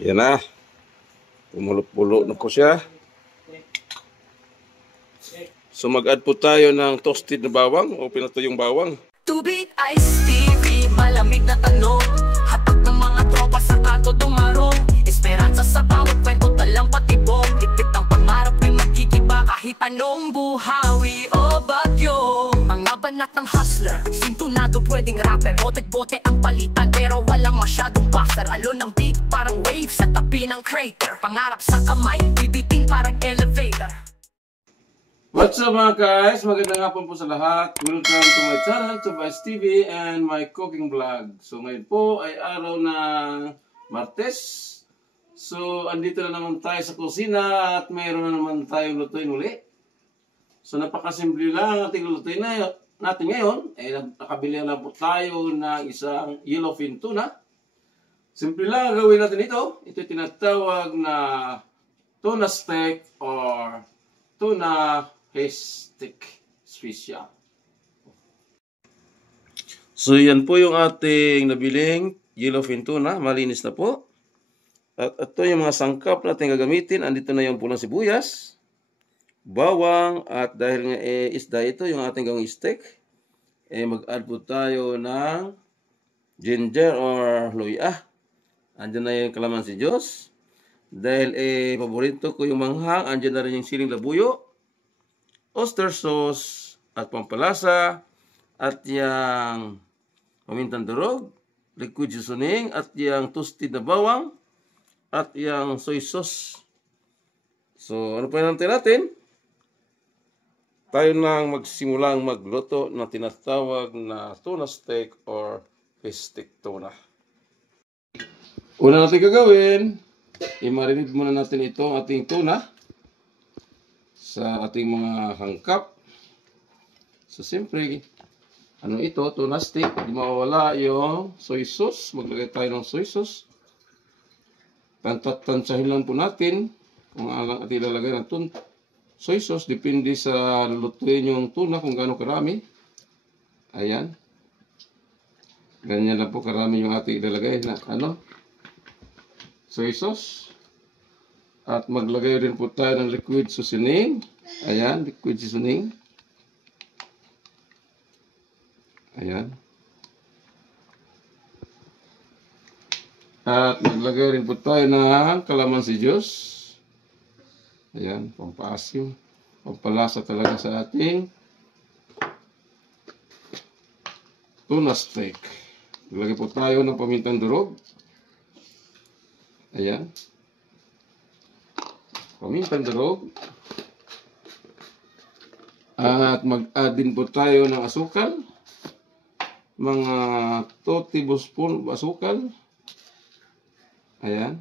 Yan na. Pumulot-pulo na po siya. So mag-add po tayo ng toasted na bawang o pinatuyong bawang. Tubig Ice TV, malamig na tanong. Hatag ng mga tropa sa kanto dumarong. Esperanza sa bawat kwento, talang patibong. Tipit ang pangarap ay magkikiba kahit anong buhawi o bagyo. Mga banatang hustler, sintunado pwedeng rapper. Bote-bote ang palitan pero walang masyadong buster. Alon ng beat parang wave sa tabi ng crater. Pangarap sa kamay, bibitin parang elevator. What's up mga guys? Magandang hapon po sa lahat. Welcome to my channel, to Vice TV and my cooking vlog. So ngayon po ay araw na Martes. So andito na naman tayo sa kusina at mayroon na naman tayong lutuin uli. So napakasimple lang ang ating lutuin natin ngayon. Nakabili na po tayo ng isang yellowfin tuna. Simple lang ang gawin natin ito. Ito tinatawag na tuna steak or tuna steak special. So yan po yung ating nabiling yellowfin tuna. Malinis na po. At ito yung mga sangkap natin gagamitin. Andito na yung pulang sibuyas, bawang, at dahil nga isda ito yung ating gawing steak, mag-add po tayo ng ginger or luya. Andyan na yung kalamansi Diyos. Dahil paborito ko yung manghang, andyan na rin yung siling labuyo, oyster sauce, at pampalasa, at yung pamintang durog, liquid seasoning, at yung toasted na bawang, at yung soy sauce. So, ano pa yung natin? Tayo nang magsimulang magluto na tinatawag na tuna steak or fish steak tuna. Una natin gagawin, i-marinate muna natin itong ating tuna sa ating mga hangkap. So, siyempre, ano ito, tuna steak, di mawawala yung soy sauce. Maglagay tayo ng soy sauce. Tansyahin lang po natin kung alang at ilalagay ng soy sauce. Depende sa lutuin yung tuna kung gaano karami. Ayan. Ganyan lang po karami yung ating ilalagay na soy sauce. At maglagay rin po tayo ng liquid seasoning. Ayan, liquid seasoning. Ayan. At maglagay rin po tayo ng kalamansi Diyos. Ayan, pampasim. Pampalasa talaga sa ating tuna steak. Maglagay po tayo ng pamintang durog. Ayan. Pamintang durog. At mag-add din po tayo ng asukal. Mga 2 tablespoon asukal. Ayan.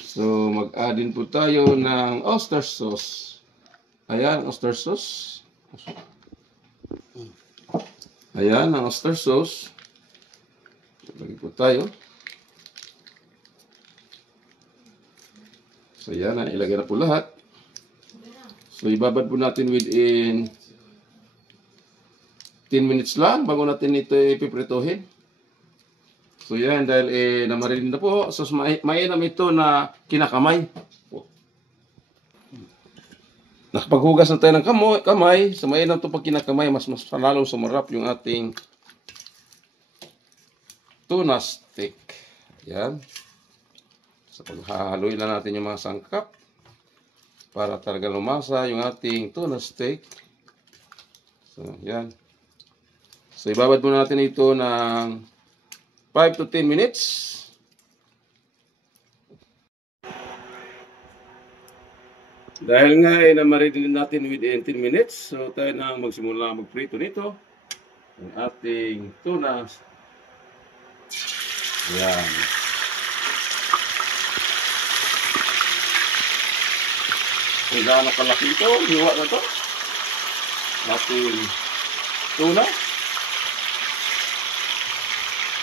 So, mag-add din po tayo ng oyster sauce. Ayan, oyster sauce. Ayan, ang oyster sauce. Lagay po tayo. So, yan. Ilagay na po lahat. So, ibabad po natin within 10 minutes lang bago natin ito ipipritohin. So, yan. Dahil namarilin na po. So, mainam ito na kinakamay. Nakapaghugas na tayo ng kamay. So, mainam ito pag kinakamay. Mas lalong sumarap yung ating tuna steak. Yan. So, paghahaluin na natin yung mga sangkap para talaga lumasa yung ating tuna steak. So, yan. So, ibabad muna natin ito ng 5 to 10 minutes. Dahil nga na-marinate natin within 10 minutes, so tayo na magsimula magprito nito. Ang ating tuna. Yan. Kung gaano kalaki ito, hiwa na ito. Ating tuna.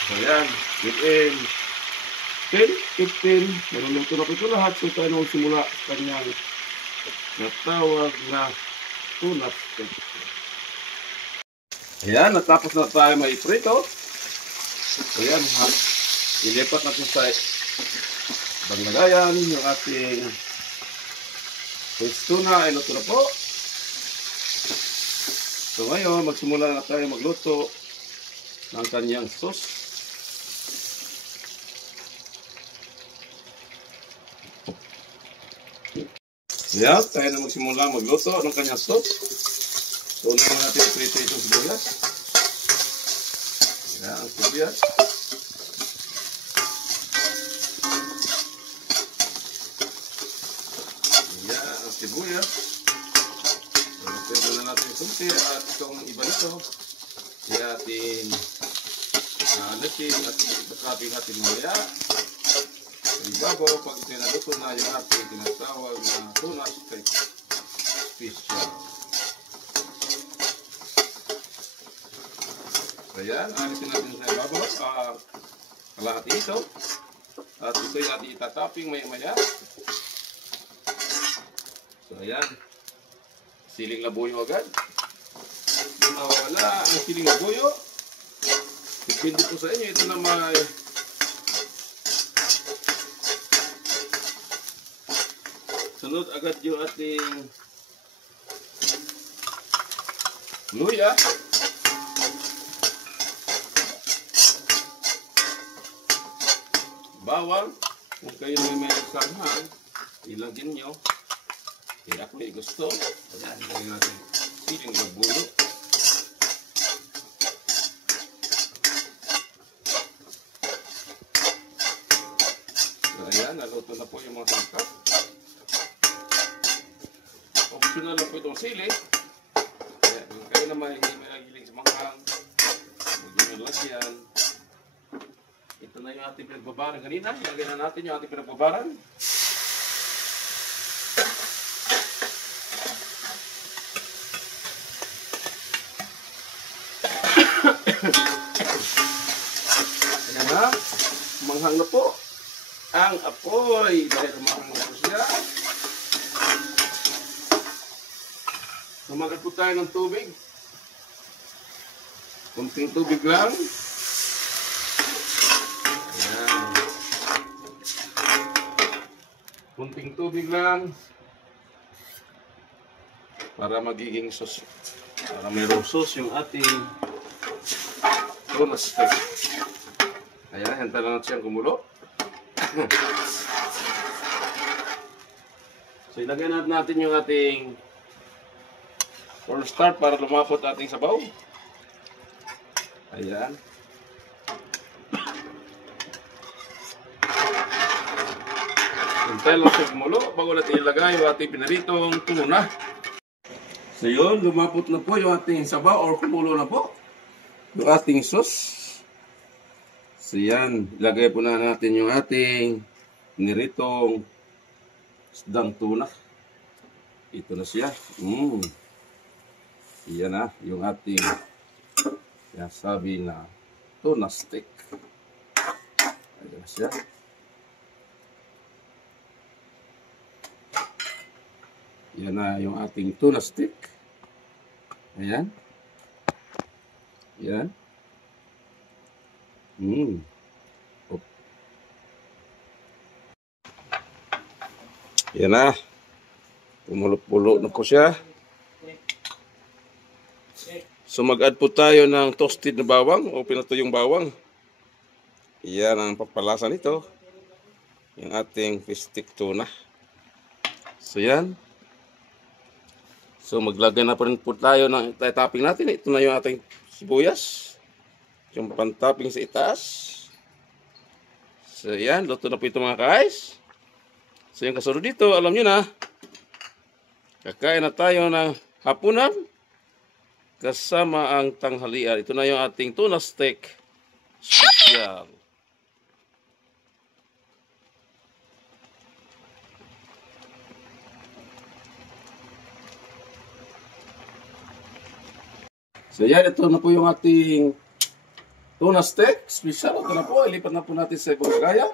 So yan, within 10, 15, naluluto na po ito lahat. So tayo nung simula sa kanyang natawag na tuna steak. Ayan, natapos na tayo may prito. So yan, ilipat natin sa banglagayan yung ating fish tuna. Ay, luto na po. So ngayon, magsimula na tayo magluto ng kanyang sauce. Yan, tayo na magsimula magluto ng kanyang sauce. So unahin natin prito itong sibuyas. Yan, ang sibuyas. Yan, ang sibuyas. Lutuin muna natin yung sumpi at itong iba nito. Kaya ating alisin at itatapin natin mamaya. Bago, pag ito naluto na yung ating tinatawag na tuna steak special. Ayan, alisin natin sa ibabaw kalahati ito. At ito yung ating itataping maya-maya. So ayan, siling labuyo agad. Kung mawawala ang siling labuyo, depende po sa inyo. Ito na may sunod agad yung ating luya. Bawang. Kung kayo may sanghan, ilagyan nyo. Kaya ako may gusto. Ayan, ilagyan natin siling labuyo. So ayan, naluto na po yung mga sangkap. Optional lang po itong sili. Kaya kung kayo naman hindi may nagiling sa manghang, huwag nyo lagyan. Ito na yung ating pinagbabaran kanina. Ilagay na natin yung ating pinagbabaran. Ayan na. Manghang na po ang apoy. Dahil manghang na po siya. Sumagat po tayo ng tubig. Kunting tubig lang. Ayan. Kunting tubig lang. Para magiging sauce. Para mayroong sauce yung ating tuna steak. Ayan, hintay lang natin siyang kumulo. So ilagay natin yung ating cornstarch para lumapot ating sabaw. Ayan. Hintay lang siya kumulo bago natin ilagay yung ating pinaritong tuna. So yun, lumapot na po yung ating sabaw or kumulo na po yung ating sauce. So yan, ilagay po na natin yung ating pinaritong isdang tuna. Ito na siya. Yan na, yung ating sabi na tuna steak. Ayan na siya. Yan na yung ating tuna steak. Ayan. Yan. Yan na. Pumulo-pulo na po siya. So mag-add po tayo ng toasted na bawang o pinatuyong bawang. Yan ang papalasa nito. Yung ating fish stick tuna. So yan. So maglagay na pa rin po tayo ng topping natin. Ito na yung ating sibuyas. Yung pantopping sa itaas. So yan, luto na po ito mga guys. So yung kasunod dito, alam nyo na. Kakain na tayo ng hapunan. Kasama ang tanghalian. Ito na yung ating tuna steak special. So yan, ito na po yung ating tuna steak special. Ito na po, ilipat na po natin sa ibang lagayan.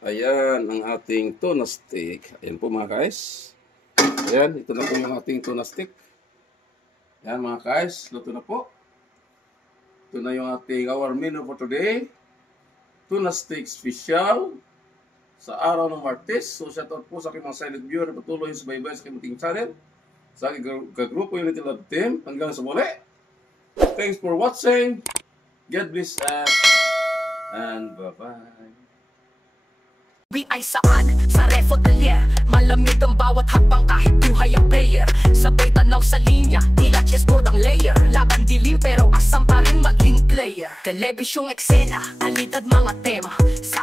Ayan ang ating tuna steak. Ayan po mga guys. Ayan, ito na po yung ating tuna steak. Ayan mga guys, luto na po. Ito na yung ating our menu for today. tuna steak special sa araw ng Martes. So shoutout po sa aking mga silent viewer na patuloy sa baybay sa aking munting channel, sa aking kagrupo Unity Love Team. Hanggang sa muli. Thanks for watching. God bless us. And bye-bye. Ay saan? Sa refodelier. Malamig ang bawat hakbang kahit buhay ang player. Sabay tanaw sa linya, tila chessboard ang layer. Laban dilim pero asam pa rin maging player. Telebisyong eksena, alidad mga tema. Sa